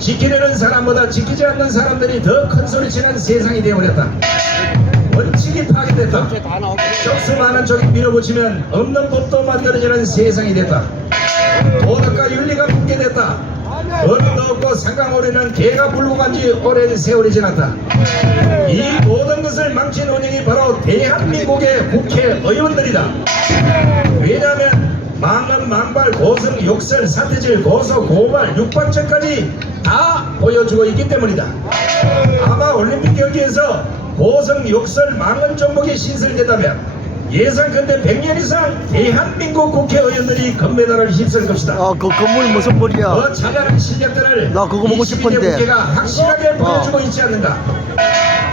지키려는 사람보다 지키지 않는 사람들이 더 큰 소리치는 세상이 되어버렸다. 원칙이 파괴됐다. 적수 많은 쪽이 밀어붙이면 없는 법도 만들어지는 세상이 됐다. 도덕과 윤리가 묻게 됐다. 어른도 없고 상강오리는 개가 물고 간 지 오랜 세월이 지났다. 이 모든 것을 망친 원인이 바로 대한민국의 국회의원들이다. 왜냐하면 망언, 망발, 고성, 욕설, 사태질, 고소, 고발, 육박죄까지 다 보여주고 있기 때문이다. 아마 올림픽 경기에서 고성, 욕설, 망언 종목이 신설되다면 예상컨대 100년 이상 대한민국 국회의원들이 금메달을 휩쓸 것이다. 그 건물 무슨 물이야? 더 찬란한 실력들을 나 그거 보고 22대 싶은데. 국회가 확실하게 보여주고 있지 않는가.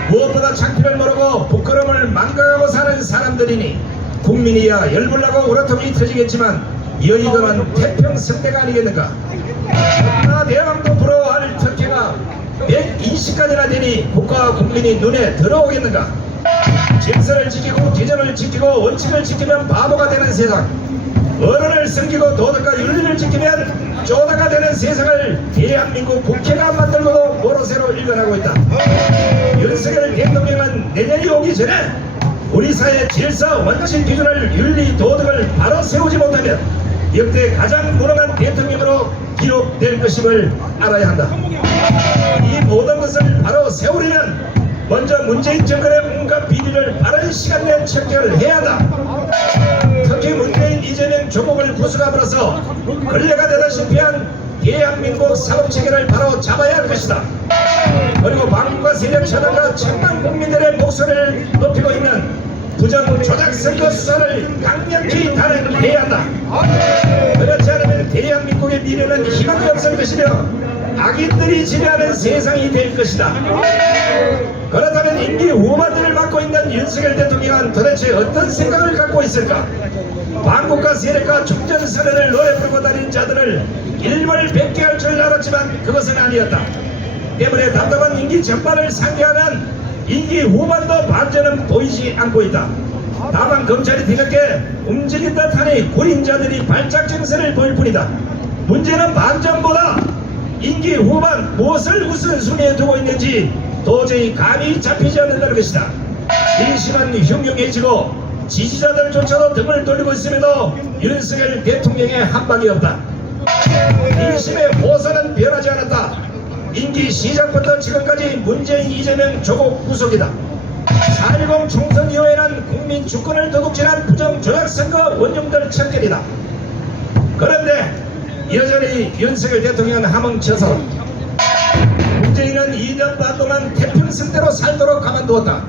무엇보다 창피를 모르고 부끄러움을 망각하고 사는 사람들이니 국민이야 열불나고 우라통이 터지겠지만 여의도는 태평성대가 아니겠는가. 나 대왕도 부러워할 특혜가 120가지나 되니 국가와 국민이 눈에 들어오겠는가. 질서를 지키고 규정을 지키고 원칙을 지키면 바보가 되는 세상, 어른을 섬기고 도덕과 윤리를 지키면 쪼다가 되는 세상을 대한민국 국회가 만들고도 모로새로 일관하고 있다. 윤석열 대통령은 내년이 오기 전에 우리 사회의 질서, 원칙, 기준을, 윤리, 도덕을 바로 세우지 못하면 역대 가장 무능한 대통령으로 기록될 것임을 알아야 한다. 이 모든 것을 바로 세우려면 먼저 문재인 정권의 온갖 비리를 빠른 시간 내에 체결을 해야 한다. 특히 문재인, 이재명 조국을 구속함으로써 걸레가 되다시피 한 대한민국 사법체계를 바로 잡아야 할 것이다. 그리고 반국가 세력 차단과 천만 국민들의 목소리를 높이고 있는 부정 조작 선거 수사를 강력히 단행해야 한다. 그렇지 않으면 대한민국의 미래는 희망이 없을 것이며 악인들이 지배하는 세상이 될 것이다. 그렇다면 임기 후반기를 맡고 있는 윤석열 대통령은 도대체 어떤 생각을 갖고 있을까? 반국가 세력과 종전선언을 노래 부르고 다니는 자들을 일벌백계 할 줄 알았지만 그것은 아니었다. 때문에 답답한 임기 전반을 상대하는 임기 후반도 반전은 보이지 않고 있다. 다만 검찰이 뒤늦게 움직인 듯하니 구린자들이 발작 증세를 보일 뿐이다. 문제는 반전보다 임기 후반 무엇을 우선순위에 두고 있는지 도저히 감이 잡히지 않는다는 것이다. 민심은 흉흉해지고 지지자들조차도 등을 돌리고 있음에도 윤석열 대통령의 한방이 없다. 민심의 호소는 변하지 않았다. 임기 시작부터 지금까지 문재인, 이재명, 조국 구속이다. 4.10 총선 이후에는 국민 주권을 도둑질한 부정조약선거 원흉들 척결이다. 그런데 여전히 윤석열 대통령은 함흥쳐서 문재인은 2년 반 동안 태평성대로 살도록 가만두었다.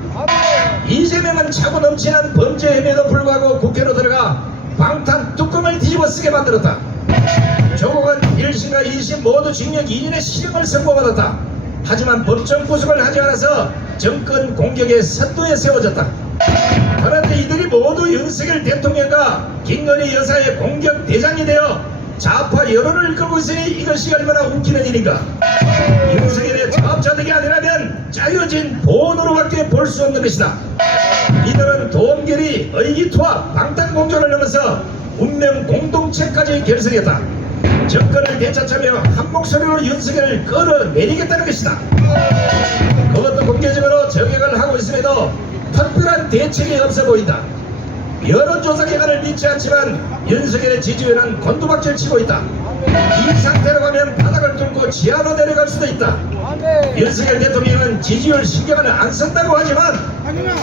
이재명은 차고 넘치는 범죄 혐의에도 불구하고 국회로 들어가 방탄 뚜껑을 뒤집어 쓰게 만들었다. 조국은 1심과 2심 모두 징역 2년의 실형을 선고받았다. 하지만 법정 구속을 하지 않아서 정권 공격의 선두에 세워졌다. 그런데 이들이 모두 윤석열 대통령과 김건희 여사의 공격 대장이 되어 좌파 여론을 이끌고 있으니 이것이 얼마나 웃기는 일인가. 윤석열의 자업자득이 아니라면 짜여진 보온으로밖에 볼 수 없는 것이다. 이들은 도엄결이 의기투합 방탄공조를 넘어서 운명 공동체까지 결성했다. 정권을 되찾자며 한 목소리로 윤석열을 끌어내리겠다는 것이다. 그것도 공개적으로 저격을 하고 있음에도 특별한 대책이 없어 보인다. 여론조사 결과를 믿지 않지만 윤석열의 지지율은 곤두박질 치고 있다. 이 상태로 가면 바닥을 뚫고 지하로 내려갈 수도 있다. 윤석열 대통령은 지지율 신경을 안 쓴다고 하지만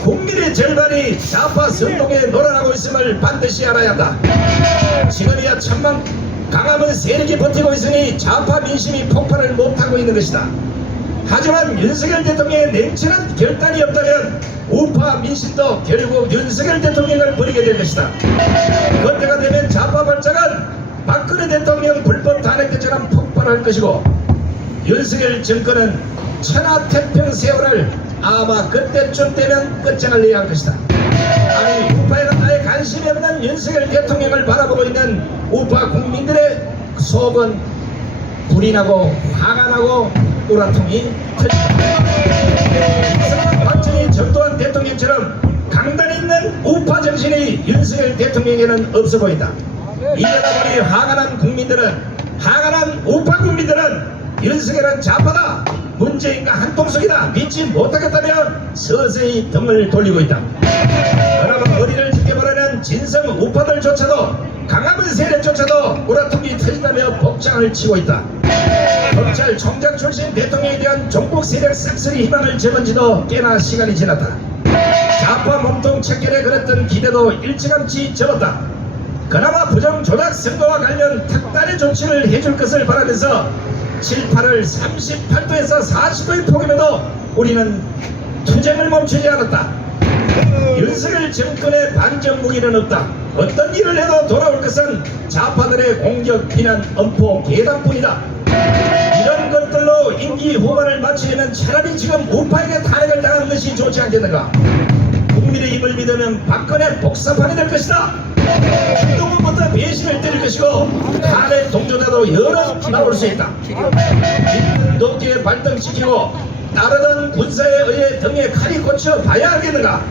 국민의 절반이 좌파 선동에 놀아나고 있음을 반드시 알아야 한다. 지금이야 천만 강함은 세력이 버티고 있으니 좌파 민심이 폭발을 못하고 있는 것이다. 하지만 윤석열 대통령의 냉철한 결단이 없다면 우파 민심도 결국 윤석열 대통령을 버리게 될 것이다. 그때가 되면 좌파 발작은 박근혜 대통령 불법 탄핵 때처럼 폭발할 것이고 윤석열 정권은 천하태평 세월을 아마 그때쯤 되면 끝장을 내야 할 것이다. 아니 우파에는 아예 관심이 없는 윤석열 대통령을 바라보고 있는 우파 국민들의 속은 불이 나고 화가 나고 우라통이 터진다. 이승만, 박정희, 전두환 대통령처럼 강단이 있는 우파 정신이 윤석열 대통령에는 없어 보인다. 이러다 보니 화가 난 우파 국민들은 윤석열은 좌파다, 문재인과 한통속이다, 믿지 못하겠다며 서서히 등을 돌리고 있다. 그나마 머리를 지켜보려는 진성 우파들조차도, 강화문 세력조차도 우라통이 터진다며 복장을 치고 있다. 검찰총장 출신 대통령에 대한 종북 세력 싹쓸이 희망을 접은 지도 꽤나 시간이 지났다. 좌파 몸통 척결에 걸었던 기대도 일찌감치 접었다. 그나마 부정조작 선거와 관련 특단의 조치를 해줄 것을 바라면서 7, 8월 38도에서 40도의 폭염에도 우리는 투쟁을 멈추지 않았다. 윤석열 정권의 반정 무기는 없다. 어떤 일을 해도 돌아올 것은 좌파들의 공격, 비난, 엄포, 계단뿐이다. 이런 것들로 임기 후반을 마치려면 차라리 지금 우파에게 탄핵을 당하는 것이 좋지 않겠는가. 국민의 힘을 믿으면 박근혜 복사판이 될 것이다. 한동훈부터 배신을 때릴 것이고 탄핵 동조자도 여러 나올 수 있다. 힘은 높게 발등시키고 따르던 군사에 의해 등에 칼이 꽂혀 봐야 하겠는가.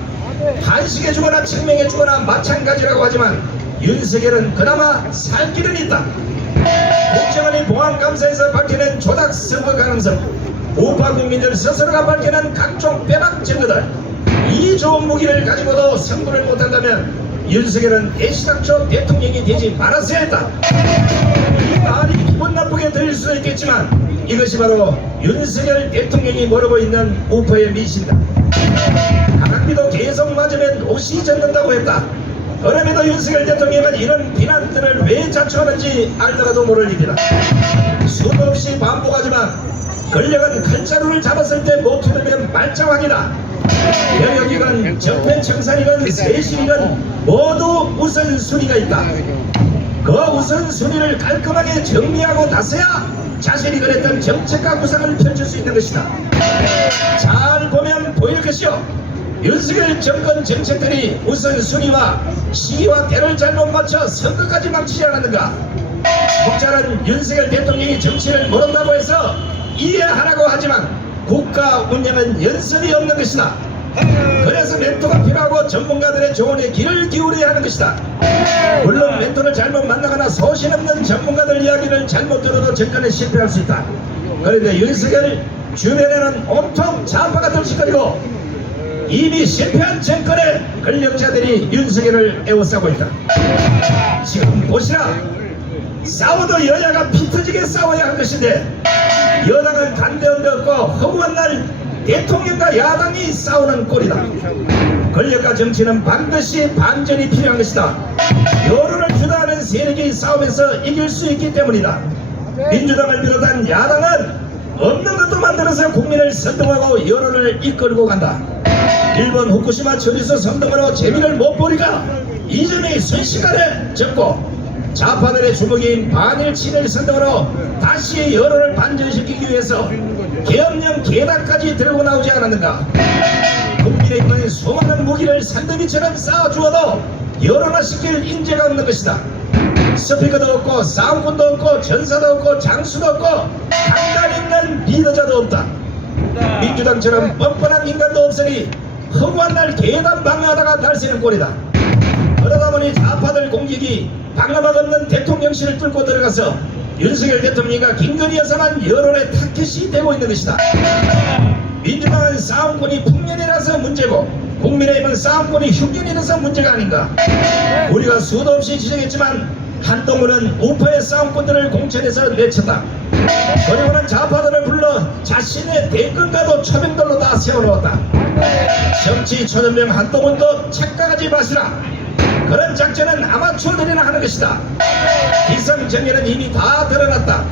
한식해 주거나 책명해 주거나 마찬가지라고 하지만 윤석열은 그나마 살 길은 있다. 국정원이 보안감사에서 밝혀낸 조작 선거 가능성, 우파 국민들 스스로가 밝혀낸 각종 빼박 증거들, 이 좋은 무기를 가지고도 승부를 못한다면 윤석열은 대시당초 대통령이 되지 말았어야 했다. 이 말이 기분 나쁘게 들릴 수도 있겠지만 이것이 바로 윤석열 대통령이 모르고 있는 우파의 미신이다. 가락비도 계속 맞으면 옷이 젖는다고 했다. 그럼에도 윤석열 대통령은 이런 비난들을 왜 자초하는지 알다가도 모를 일이다. 수도 없이 반복하지만 권력은 칼자루를 잡았을 때 못 두르면 말짱왕이다. 영역이건 적폐청산이건 세실이건 모두 우선순위가 있다. 그 우선순위를 깔끔하게 정리하고 나서야 자신이 그랬던 정책과 구상을 펼칠 수 있는 것이다. 잘 보면 보일 것이요, 윤석열 정권 정책들이 우선순위와 시기와 때를 잘못 맞춰 선거까지 망치지 않았는가. 목자는 윤석열 대통령이 정치를 모른다고 해서 이해하라고 하지만 국가 운영은 연습이 없는 것이다. 그래서 멘토가 필요하고 전문가들의 조언에 귀를 기울여야 하는 것이다. 물론 멘토를 잘못 만나거나 소신 없는 전문가들 이야기를 잘못 들어도 정권에 실패할 수 있다. 그런데 윤석열 주변에는 온통 좌파가 들썩거리고 이미 실패한 정권의 권력자들이 윤석열을 에워싸고 있다. 지금 보시라. 싸워도 여야가 피 터지게 싸워야 할 것인데 여당은 간대언도 없고 허구한 날 대통령과 야당이 싸우는 꼴이다. 권력과 정치는 반드시 반전이 필요한 것이다. 여론을 주도하는 세력이 싸우면서 이길 수 있기 때문이다. 민주당을 비롯한 야당은 없는 것도 만들어서 국민을 선동하고 여론을 이끌고 간다. 일본 후쿠시마 처리소 선동으로 재미를 못 보니까 이 점이 순식간에 접고 좌파들의 주먹인 반일 친일 선동으로 다시 여론을 반전시키기 위해서 계엄령 계단까지 들고 나오지 않았는가. 국민의힘은 수많은 무기를 산더미처럼 쌓아주어도 여론화시킬 인재가 없는 것이다. 스피커도 없고 싸움꾼도 없고 전사도 없고 장수도 없고 강단 있는 리더자도 없다. 민주당처럼 뻔뻔한 인간도 없으니 허구한 날 계단 방어하다가 날새는 꼴이다. 그러다 보니 좌파들 공격이 방어막 없는 대통령실을 뚫고 들어가서 윤석열 대통령과 김건희 여사만 여론의 타켓이 되고 있는 것이다. 민주당은 싸움꾼이 풍년이라서 문제고 국민의힘은 싸움꾼이 흉년이라서 문제가 아닌가. 우리가 수도 없이 지적했지만 한동훈은 우파의 싸움꾼들을 공천해서 내쳤다. 그리고는 좌파들을 불러 자신의 대권가도 초병들로 다 세워놓았다. 정치 초전병 한동훈도 착각하지 마시라. 그런 작전은 아마추어들이나 하는 것이다. 기성정의는 이미 다 드러났다.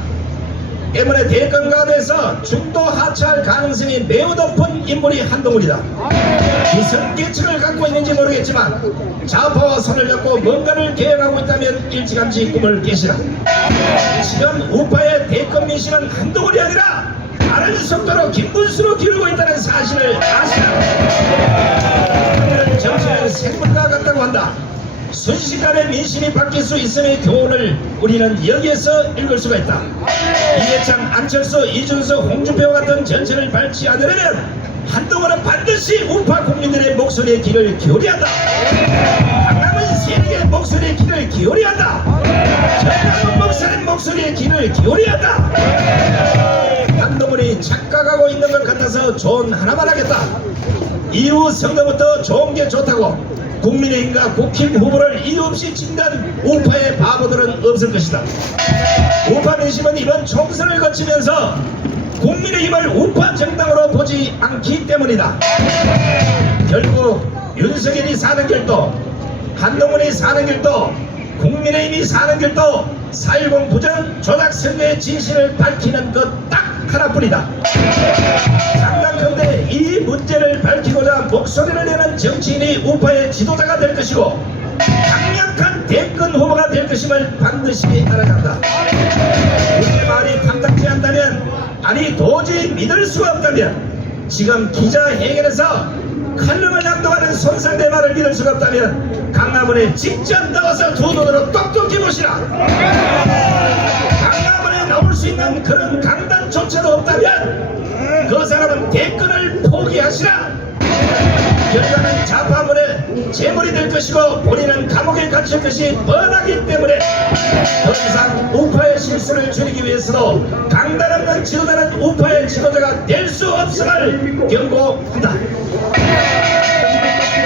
때문에 대권가도에서 중도 하차할 가능성이 매우 높은 인물이 한동훈이다. 무슨 계층을 갖고 있는지 모르겠지만 좌파와 손을 잡고 뭔가를 계획하고 있다면 일찌감치 꿈을 깨시라. 지금 우파의 대권 민심은 한동훈이 아니라 다른 속도로 김문수로 기울고 있다는 사실을 아시라. 정치는 생물과 같다고 한다. 순식간에 민심이 바뀔 수 있음의 교훈을 우리는 여기에서 읽을 수가 있다. 이해창, 안철수, 이준석, 홍준표와 같은 전체를 밟지 않으려면 한동훈은 반드시 우파 국민들의 목소리에 귀를 기울여야 한다. 강남은 세력의 목소리에 귀를 기울여야 한다. 전남은 목사의 목소리에 귀를 기울여야 한다. 같아서 좋은 하나만 하겠다. 이후 선거부터 좋은 게 좋다고 국민의힘과 국힘 후보를 이유 없이 진단 우파의 바보들은 없을 것이다. 우파 민심은 이번 총선을 거치면서 국민의힘을 우파 정당으로 보지 않기 때문이다. 결국 윤석열이 사는 길도, 한동훈이 사는 길도, 국민의힘이 사는 길도 4.10 부정 조작 선거의 진실을 밝히는 것 딱 하나뿐이다. 장담컨대 이 문제를 밝히고자 목소리를 내는 정치인이 우파의 지도자가 될 것이고 강력한 대권 후보가 될 것임을 반드시 알아야 한다. 우리의 말이 탐탁지 않다면, 아니 도저히 믿을 수가 없다면, 지금 기자회견에서 칼럼을 낭독하는 손상대 말을 믿을 수가 없다면 강화문에 직접 나와서 두 눈으로 똑똑히 보시라. 강화문에 나올 수 있는 그런 강단조차도 없다면 그 사람은 대권을 포기하시라. 결과는 좌파문의 재물이 될 것이고 본인은 감옥에 갇힐 것이 뻔하기 때문에 더 이상 우파의 실수를 줄이기 위해서도 강단 없는 지도자는 우파의 지도자가 될 수 없음을 경고한다.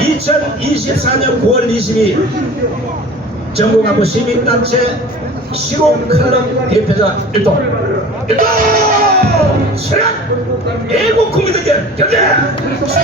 2024년 9월 22일 전국안보 시민단체 시공 칼럼 대표자 일동 체력 애국 국민들께 경제 충성